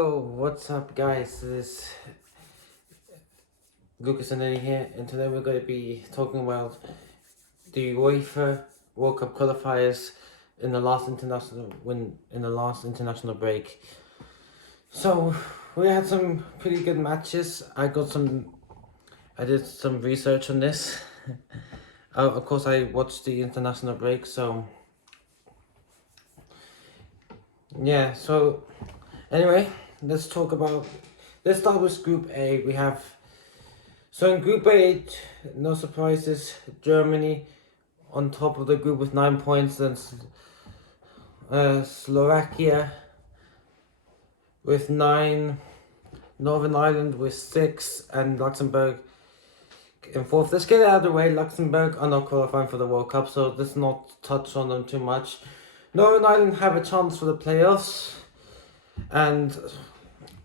So what's up guys, this is Lucas and Eddie here, and today we're going to be talking about the UEFA World Cup qualifiers in the last international break. So we had some pretty good matches. I did some research on this. Of course I watched the international break, so yeah, so anyway, let's start with Group A. So in Group A, no surprises, Germany on top of the group with 9 points, then Slovakia with 9, Northern Ireland with 6, and Luxembourg in 4th. Let's get it out of the way. Luxembourg are not qualifying for the World Cup, so let's not touch on them too much. Northern Ireland have a chance for the playoffs, and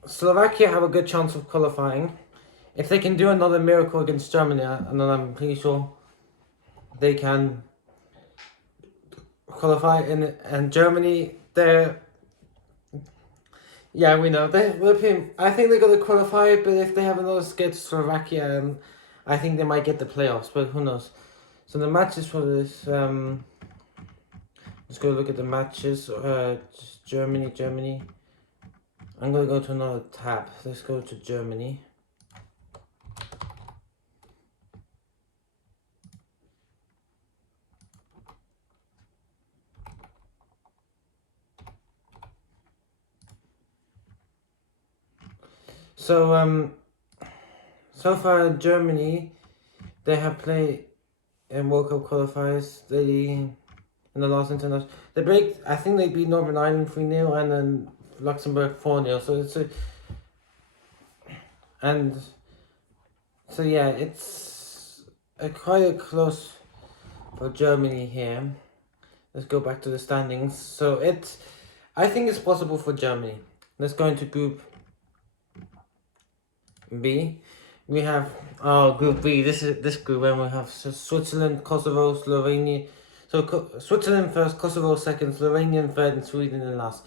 Slovakia have a good chance of qualifying. If they can do another miracle against Germany, and then I'm pretty sure they can qualify. And Germany, we know I think they're gonna qualify, but if they have another skid Slovakia, I think they might get the playoffs, but who knows. So the matches for this, let's go look at the matches. Germany. I'm gonna go to another tab. Let's go to Germany. So so far Germany, they have played in World Cup qualifiers. In the last international, I think they beat Northern Ireland 3-0 and then Luxembourg 4-0. So it's quite a close for Germany here. Let's go back to the standings. So I think it's possible for Germany. Let's go into Group B. We have Group B. This group, and we have Switzerland, Kosovo, Slovenia. So Switzerland first, Kosovo second, Slovenia third, and Sweden in last.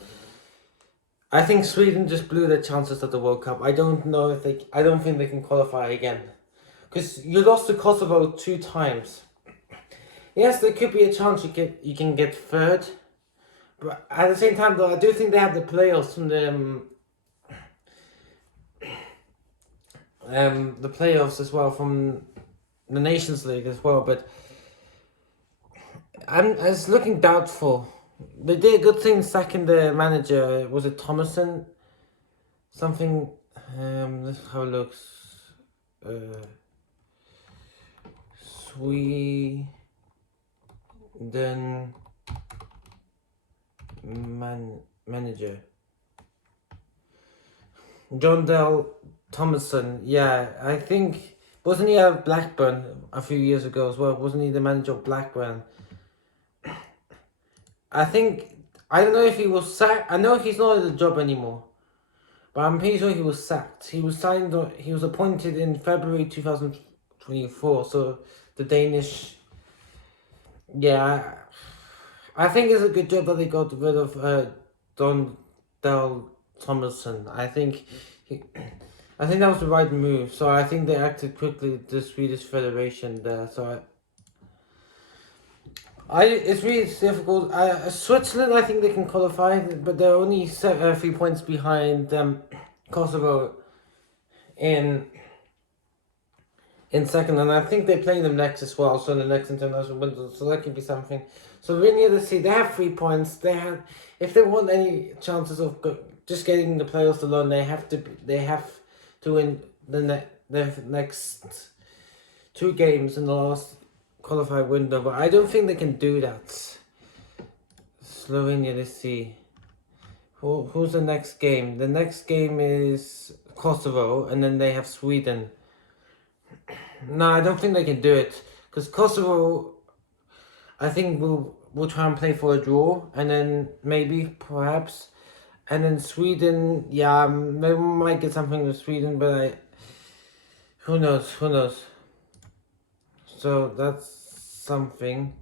I think Sweden just blew their chances at the World Cup. I don't think they can qualify again, because you lost to Kosovo 2 times. Yes, there could be a chance you can get third, but at the same time though, I do think they have the playoffs from the playoffs as well from the Nations League as well, but it's looking doubtful. They did a good thing sacking the manager. Was it Thomason? Something. Let's have a look. Sweden manager John Dale Thomason. Yeah, I think, wasn't he at Blackburn a few years ago as well? Wasn't he the manager of Blackburn? I don't know if he was sacked. I know he's not at the job anymore, but I'm pretty sure he was sacked. He was appointed in February 2024. So the Danish. Yeah, I think it's a good job that they got rid of Don Dale Thomason. I think that was the right move. So I think they acted quickly, the Swedish Federation there. So it's really difficult. Switzerland, I think they can qualify, but they're only 3 points behind Kosovo in second, and I think they're playing them next as well. So in the next international window, so that could be something. So we need to see. They have 3 points. If they want any chances of just getting the playoffs alone, they have to win the next 2 games in the last qualified window, but I don't think they can do that. Slovenia, let's see. Who's the next game? The next game is Kosovo, and then they have Sweden. No, I don't think they can do it, because Kosovo, I think will try and play for a draw, and then perhaps, and then Sweden, yeah, they might get something with Sweden, but who knows. So that's something.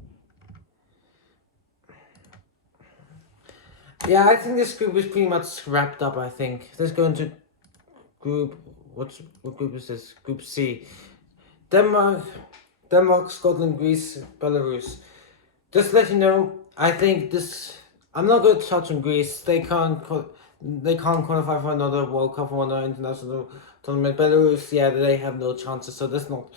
Yeah, I think this group is pretty much wrapped up. I think let's go into group. What group is this? Group C. Denmark, Scotland, Greece, Belarus. Just to let you know, I think this. I'm not going to touch on Greece. They can't. They can't qualify for another World Cup or another international tournament. Belarus, yeah, they have no chances. So that's not.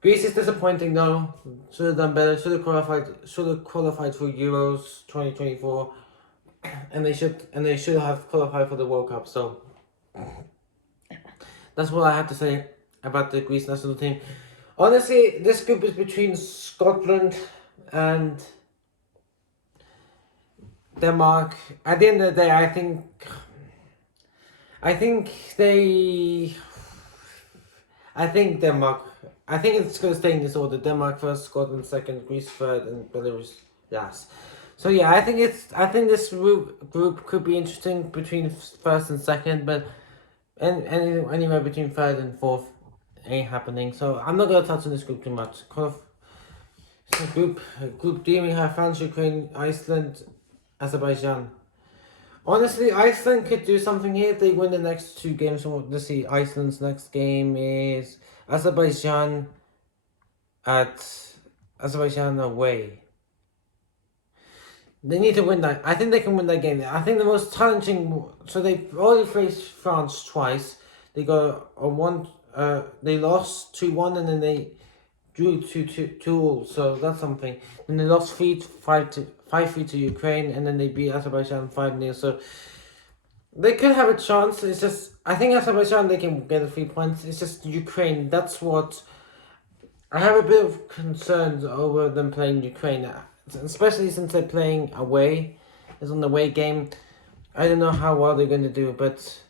Greece is disappointing though. Should have done better. Should have qualified. Should have qualified for Euros 2024, and they should have qualified for the World Cup. So that's what I have to say about the Greece national team. Honestly, this group is between Scotland and Denmark. At the end of the day, I think Denmark. I think it's going to stay in this order: Denmark first, Scotland second, Greece third, and Belarus last. So yeah, I think this group could be interesting between first and second, but anywhere between third and fourth ain't happening. So I'm not gonna touch on this group too much. Group D, we have France, Ukraine, Iceland, Azerbaijan. Honestly, Iceland could do something here if they win the next two games. So let's see, Iceland's next game is Azerbaijan away. They need to win that. I think they can win that game. I think the most challenging. So they've already faced France twice. They got a one. They lost 2-1 and then they drew 2-2. So that's something. And they lost 5-3 to Ukraine, and then they beat Azerbaijan 5-0. So they could have a chance. It's just I think Azerbaijan, they can get the 3 points. It's just Ukraine. That's what I have a bit of concerns over them playing Ukraine, especially since they're playing away. It's an away game. I don't know how well they're going to do, but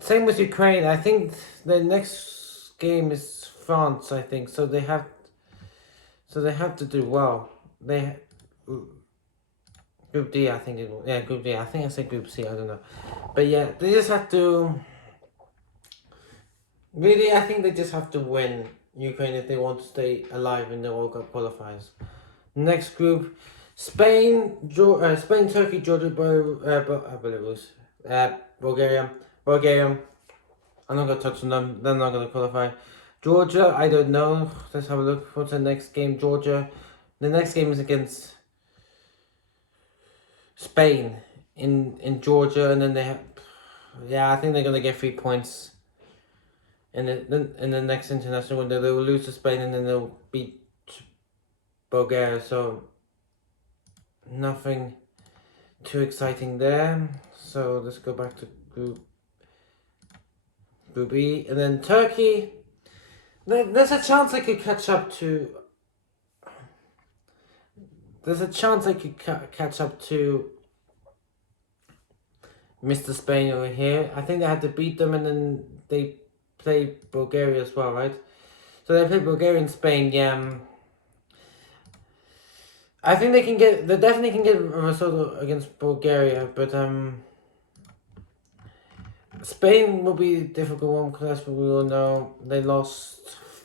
same with Ukraine. I think the next game is France. I think so. They have to do well. Group D, I think Group D. I think I said Group C. I don't know, but yeah, they just have to. Really, I think they just have to win Ukraine if they want to stay alive in the World Cup qualifiers. Next group: Spain, Turkey, Georgia, Belarus, Bulgaria. I'm not gonna touch on them. They're not gonna qualify. Georgia, I don't know. Let's have a look. What's the next game? Georgia. The next game is against Spain in Georgia, and then they have. Yeah, I think they're gonna get 3 points. In the next international window, they will lose to Spain and then they'll beat Bulgaria. So nothing too exciting there. So let's go back to Group E, and then Turkey. There's a chance they could catch up to. There's a chance they could catch up to Mr. Spain over here. I think they had to beat them, and then they play Bulgaria as well, right? So they play Bulgaria and Spain. Yeah. I think they definitely can get a result against Bulgaria, but Spain will be a difficult one because as we all know, they lost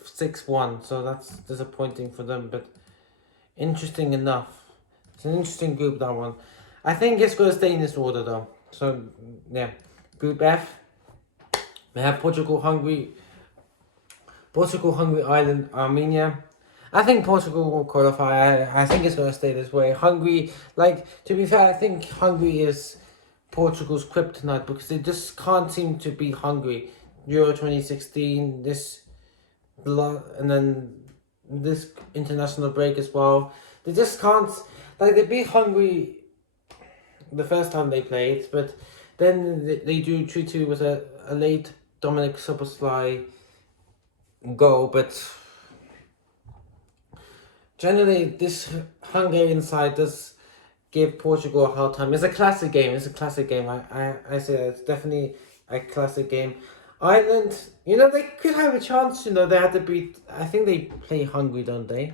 6-1, so that's disappointing for them, but interesting enough. It's an interesting group, that one. I think it's going to stay in this order though. So yeah, Group F. We have Portugal, Hungary, Ireland, Armenia. I think Portugal will qualify. I think it's going to stay this way. Hungary, to be fair, I think Hungary is Portugal's kryptonite because they just can't seem to be Hungary. Euro 2016, and then this international break as well. They just can't, they beat Hungary the first time they played, but then they drew 2-2 with a late Dominic Szoboszlai goal, but generally this Hungarian side does give Portugal a hard time. It's a classic game. I say that it's definitely a classic game. Ireland, they could have a chance. They had to beat. I think they play Hungary, don't they?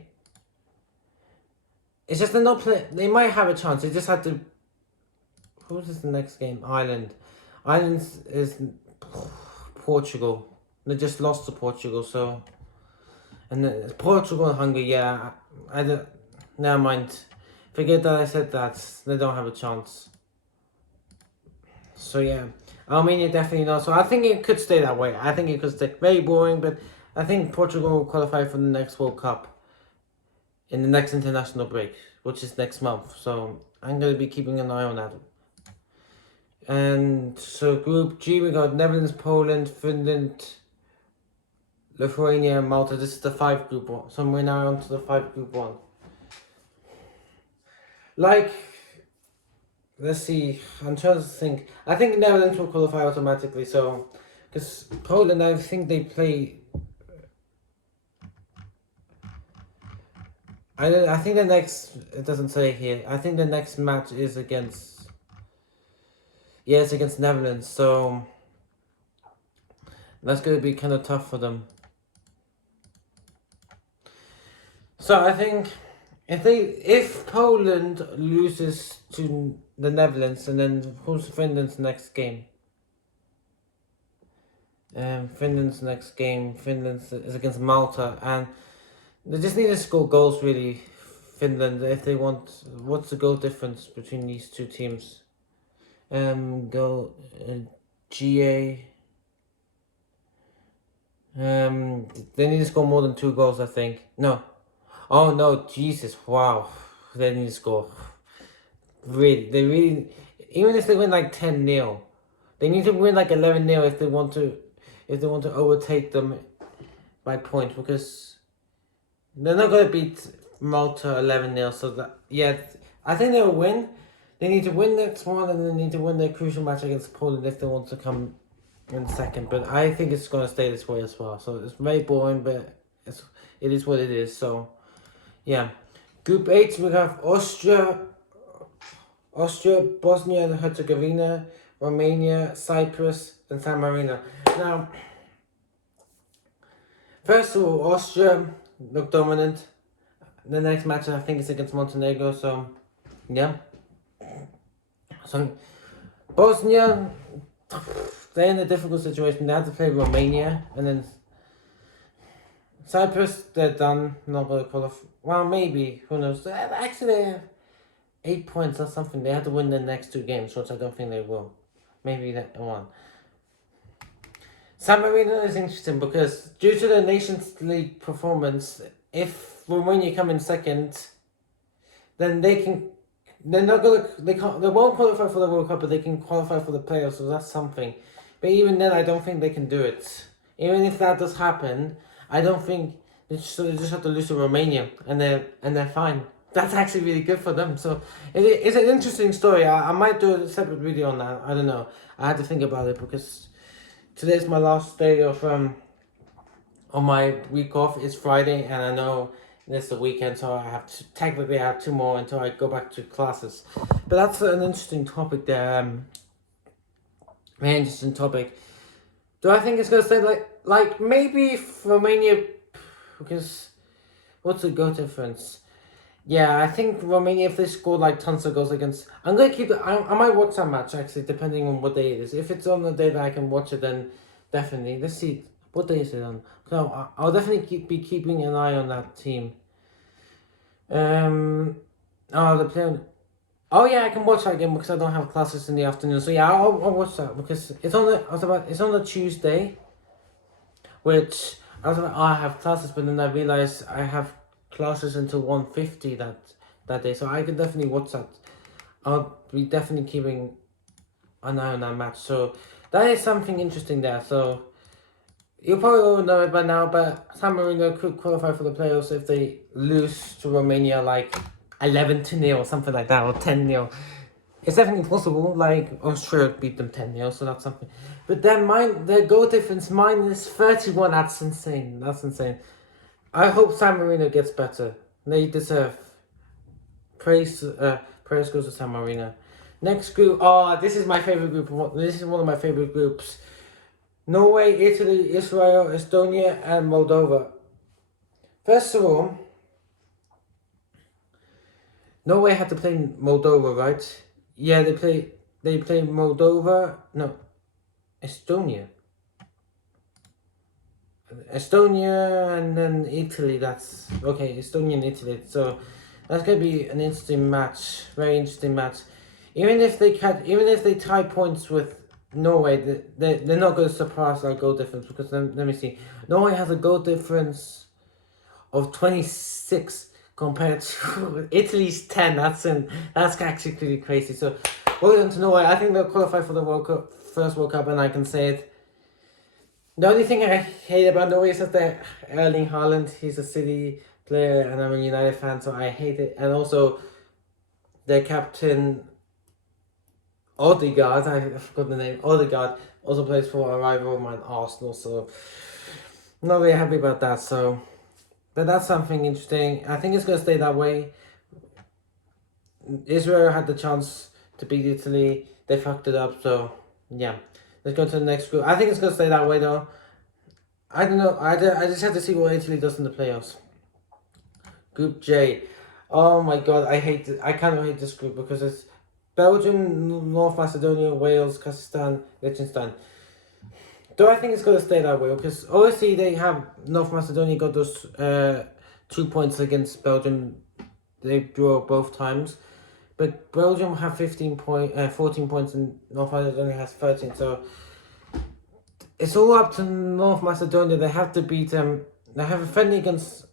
It's just they're not play. They might have a chance. They just had to. Who's the next game? Ireland. Ireland is Portugal. They just lost to Portugal, so. And then Portugal and Hungary, yeah. I don't. Never mind. Forget that I said that. They don't have a chance. So yeah, Armenia definitely not. So I think it could stay that way. I think it could stay very boring, but I think Portugal will qualify for the next World Cup in the next international break, which is next month. So I'm going to be keeping an eye on that. And so Group G, we got Netherlands, Poland, Finland, Lithuania, and Malta. This is the 5 Group 1. So we're now on to the 5 Group 1. Like, let's see, I'm trying to think. I think Netherlands will qualify automatically, so, because Poland, I think they play, I think the next, it doesn't say here, I think the next match is against, yeah, it's against Netherlands, so that's going to be kind of tough for them. So I think if Poland loses to the Netherlands, and then who's Finland's next game? Finland's next game, Finland is against Malta, and they just need to score goals really, Finland, if they want. What's the goal difference between these two teams? Goal, GA. They need to score more than 2 goals, I think. No. Oh no, Jesus, wow. They need to score. Really, they really, even if they win like 10-0, they need to win like 11-0 if they want to overtake them by points, because they're not going to beat Malta 11-0. So that, yeah, I think they'll win. They need to win next one, and they need to win their crucial match against Poland if they want to come in second. But I think it's going to stay this way as well. So it's very boring, but it is what it is. So yeah, Group 8, we have Austria, Bosnia and Herzegovina, Romania, Cyprus, and San Marino. Now, first of all, Austria look dominant. The next match, I think, is against Montenegro. So yeah. So Bosnia, they're in a difficult situation. They have to play Romania, and then Cyprus, they're done. Not going to qualify. Well, maybe. Who knows? Actually, they have 8 points or something. They have to win the next 2 games, which I don't think they will. Maybe that one. San Marino is interesting because due to the Nations League performance, if Romania come in second, then they can. They're not gonna. They won't qualify for the World Cup, but they can qualify for the playoffs. So that's something. But even then, I don't think they can do it. Even if that does happen, I don't think they just have to lose to Romania, and they're fine. That's actually really good for them. So it's an interesting story. I might do a separate video on that. I don't know. I had to think about it because today's my last day of on my week off. It's Friday, and I know it's the weekend, so I have 2 more until I go back to classes. But that's an interesting topic there. Very interesting topic. Do I think it's gonna stay like maybe if Romania, because what's the goal difference? Yeah, I think Romania, if they score like tons of goals against, I'm gonna keep it. I might watch that match actually, depending on what day it is. If it's on the day that I can watch it, then definitely. Let's see, what day is it on? So I'll definitely be keeping an eye on that team. Oh, the player. Oh yeah, I can watch that again because I don't have classes in the afternoon. So yeah, I'll watch that because it's on the Tuesday, which I was like, oh, I have classes, but then I realized I have classes until 1:50 that day, so I can definitely watch that. I'll be definitely keeping an eye on that match. So that is something interesting there. So you probably all know it by now, but San Marino could qualify for the playoffs if they lose to Romania like 11-0 or something like that, or 10-0. It's definitely possible. Like Austria beat them 10-0, so that's something. But then their goal difference -31. That's insane. That's insane. I hope San Marino gets better. They deserve praise. Praise goes to San Marino. Next group. Oh, this is my favorite group. This is one of my favorite groups. Norway, Italy, Israel, Estonia, and Moldova. First of all, Norway had to play Moldova, right? Yeah, they play Moldova. No, Estonia. Estonia and then Italy. That's okay. Estonia and Italy. So That's gonna be an interesting match, very interesting match. Even if they tie points with Norway, they're not going to surpass our goal difference because let me see, Norway has a goal difference of 26 compared to Italy's 10. That's actually pretty crazy. So, well done to Norway. I think they'll qualify for the first World Cup, and I can say it. The only thing I hate about Norway is that they're Erling Haaland. He's a City player, and I'm a United fan, so I hate it. And also, their captain Odegaard, I forgot the name. Odegaard also plays for a rival of mine, Arsenal. So, not very happy about that. So. But that's something interesting. I think it's going to stay that way. Israel had the chance to beat Italy. They fucked it up. So, yeah. Let's go to the next group. I think it's going to stay that way, though. I don't know. I just have to see what Italy does in the playoffs. Group J. Oh, my God. I kind of hate this group because it's Belgium, North Macedonia, Wales, Kazakhstan, Liechtenstein. Do I think it's going to stay that way? Because obviously they have North Macedonia got those 2 points against Belgium. They drew both times. But Belgium have 14 points and North Macedonia has 13. So it's all up to North Macedonia. They have to beat them. They have a friendly against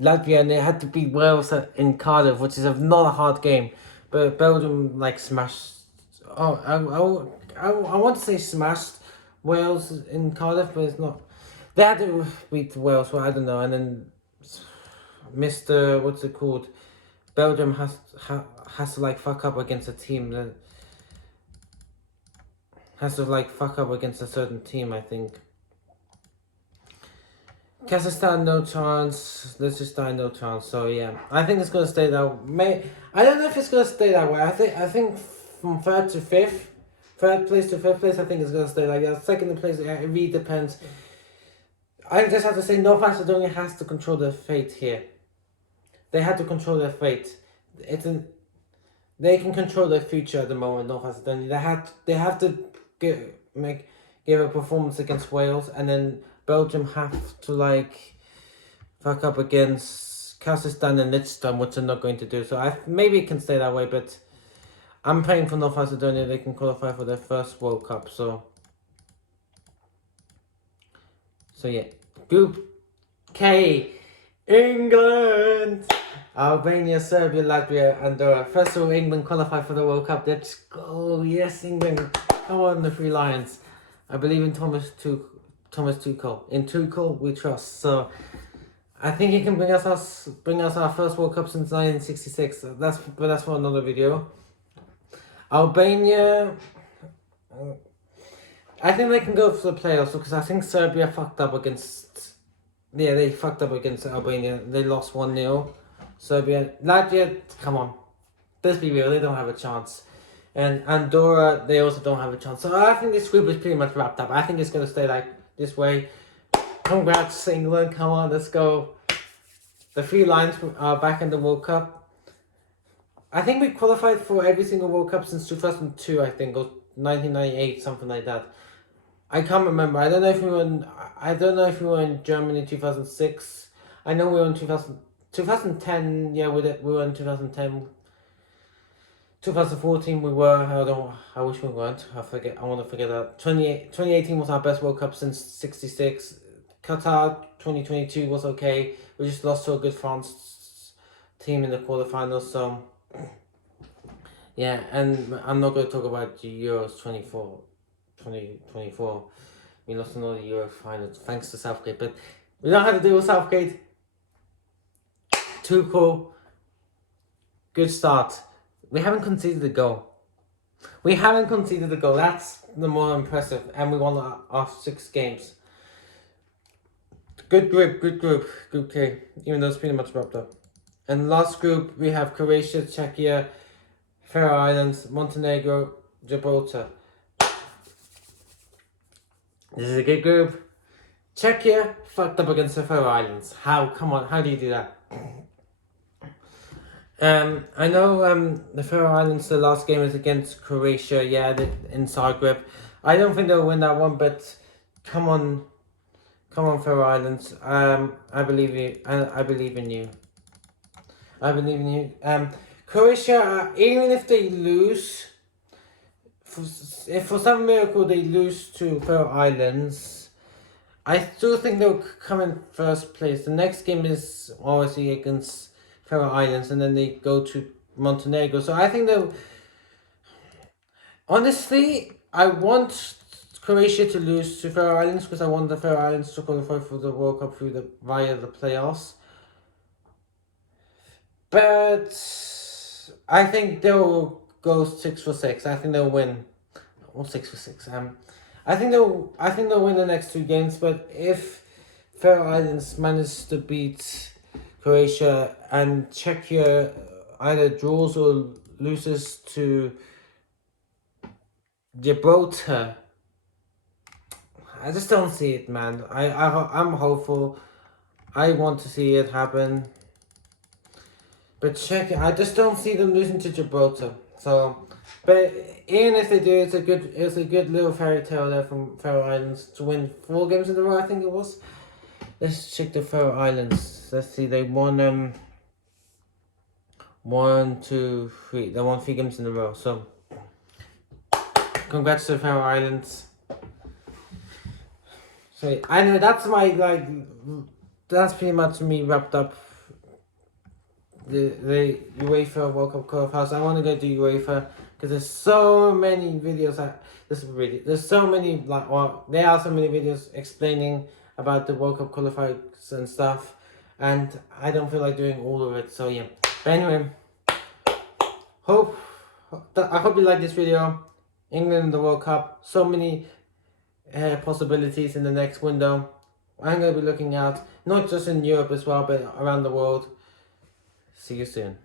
Latvia, and they had to beat Wales in Cardiff, which is not a hard game. But Belgium smashed. Oh, I want to say smashed Wales in Cardiff, but it's not. They had to beat Wales, but I don't know. And then Mr. What's it called? Belgium has to fuck up against a team that has to fuck up against a certain team. I think. Kazakhstan no chance. Liechtenstein no chance. So yeah, I think it's gonna stay that way. I don't know if it's gonna stay that way. I think. From third place to fifth place, I think it's going to stay like that. Second place, it really depends. I just have to say, North Macedonia has to control their fate here. They have to control their fate. They can control their future at the moment, North Macedonia. They have to give a performance against Wales, and then Belgium have to fuck up against Kazakhstan and Liechtenstein, which they're not going to do. So maybe it can stay that way, but I'm praying for North Macedonia. They can qualify for their first World Cup. So yeah. Group K. England. Albania, Serbia, Latvia, Andorra. First of all, England qualify for the World Cup. Let's go. Yes, England. Come on, the Three Lions. I believe in Thomas Tuchel. In Tuchel, we trust. So I think he can bring us our first World Cup since 1966. That's for another video. Albania, I think they can go for the playoffs because I think Serbia fucked up against. Yeah, they fucked up against Albania. They lost 1-0. Serbia, Latvia, come on, let's be real. They don't have a chance, and Andorra, they also don't have a chance. So I think this group is pretty much wrapped up. I think it's gonna stay like this way. Congrats, England! Come on, let's go. The Three Lions are back in the World Cup. I think we qualified for every single World Cup since 2002, I think, or 1998, something like that. I can't remember. I don't know if we were in Germany in 2006. I know we were in 2010. Yeah, we were in 2010. 2014 we were. I wish we weren't. I want to forget that. 2018 was our best World Cup since 66. Qatar 2022 was okay. We just lost to a good France team in the quarterfinals. So. Yeah, and I'm not going to talk about the Euros 2024. We lost another Euro final thanks to Southgate, but we don't have to deal with Southgate. Tuchel, good start. We haven't conceded a goal. That's the more impressive, and we won our 6 games. Good group. Group K, even though it's pretty much wrapped up. And last group, we have Croatia, Czechia, Faroe Islands, Montenegro, Gibraltar. This is a good group. Czechia fucked up against the Faroe Islands. How? Come on, how do you do that? I know the Faroe Islands, the last game is against Croatia, in Zagreb. I don't think they'll win that one, but come on. Come on, Faroe Islands. I believe you. I believe in you. I believe in you. Croatia, even if they lose, if for some miracle they lose to Faroe Islands, I still think they'll come in first place. The next game is obviously against Faroe Islands, and then they go to Montenegro. So I think they'll. Honestly, I want Croatia to lose to Faroe Islands because I want the Faroe Islands to qualify for the World Cup via the playoffs. But I think they'll go 6-6. I think they'll win. Or 6-6. I think they'll win the next two games. But if Faroe Islands manage to beat Croatia and Czechia either draws or loses to Gibraltar, I just don't see it, man. I'm hopeful. I want to see it happen. But I just don't see them losing to Gibraltar. So, but even if they do, it's a good little fairy tale there from Faroe Islands to win 4 games in a row. I think it was. Let's check the Faroe Islands. Let's see. They won 1, 2, 3. They won 3 games in a row. So, congrats to the Faroe Islands. So anyway, that's that's pretty much me wrapped up. The UEFA World Cup qualifiers. I want to go to UEFA because there's so many videos. There's so many there are so many videos explaining about the World Cup qualifiers and stuff, and I don't feel like doing all of it. So yeah. But anyway, I hope you like this video. England in the World Cup. So many possibilities in the next window. I'm going to be looking out not just in Europe as well, but around the world. See you soon.